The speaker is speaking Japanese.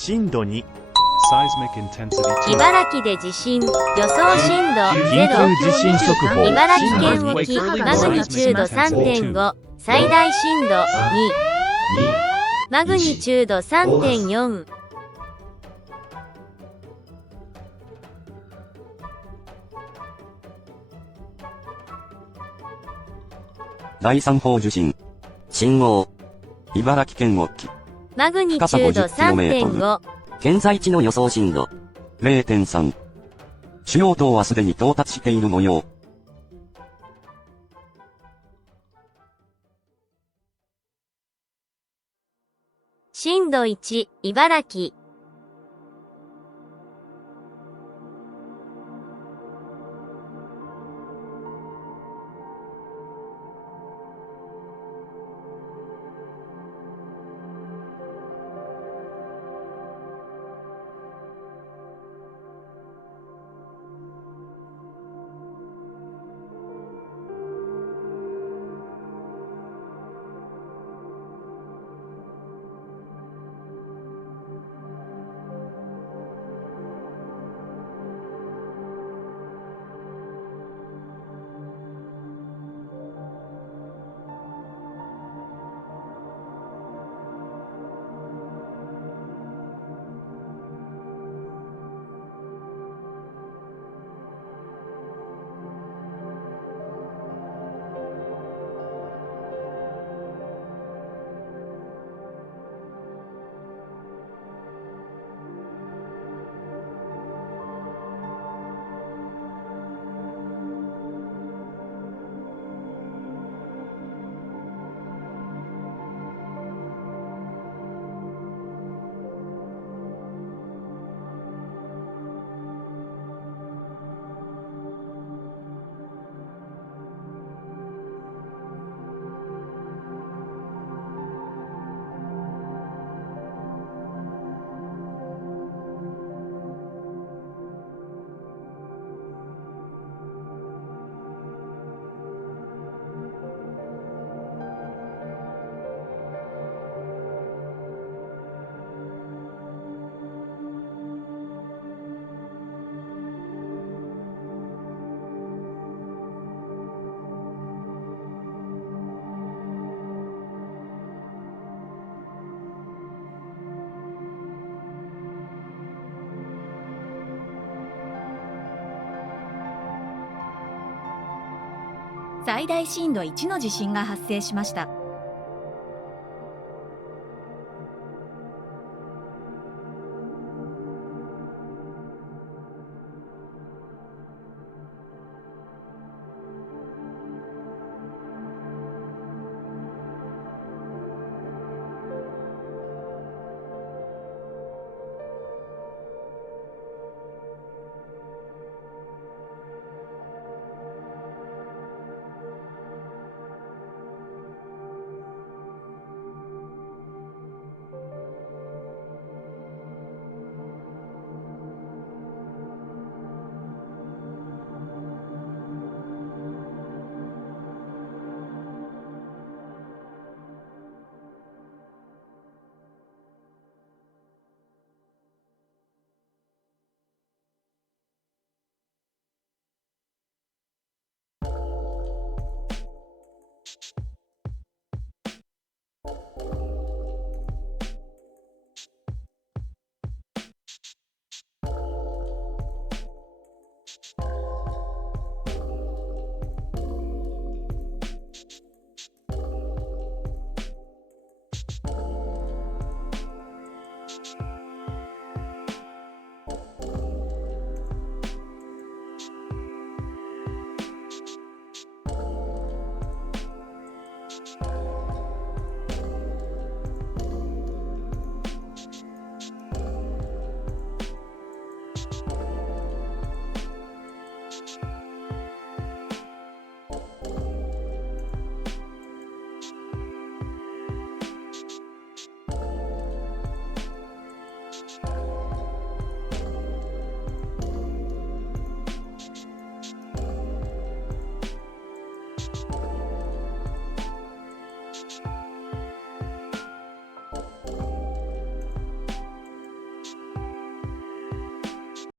震度2。Seismic intensity 2. 茨城で地震、予想震度緊急地震速報。0。茨城県沖、マグニチュード 3.5、最大震度2。マグニチュード 3.4。第3波受信。信号。茨城県沖。マグニチュード 3.5。現在地の予想震度。0.3。主要島はすでに到達している模様。震度1、茨城。最大震度1の地震が発生しました。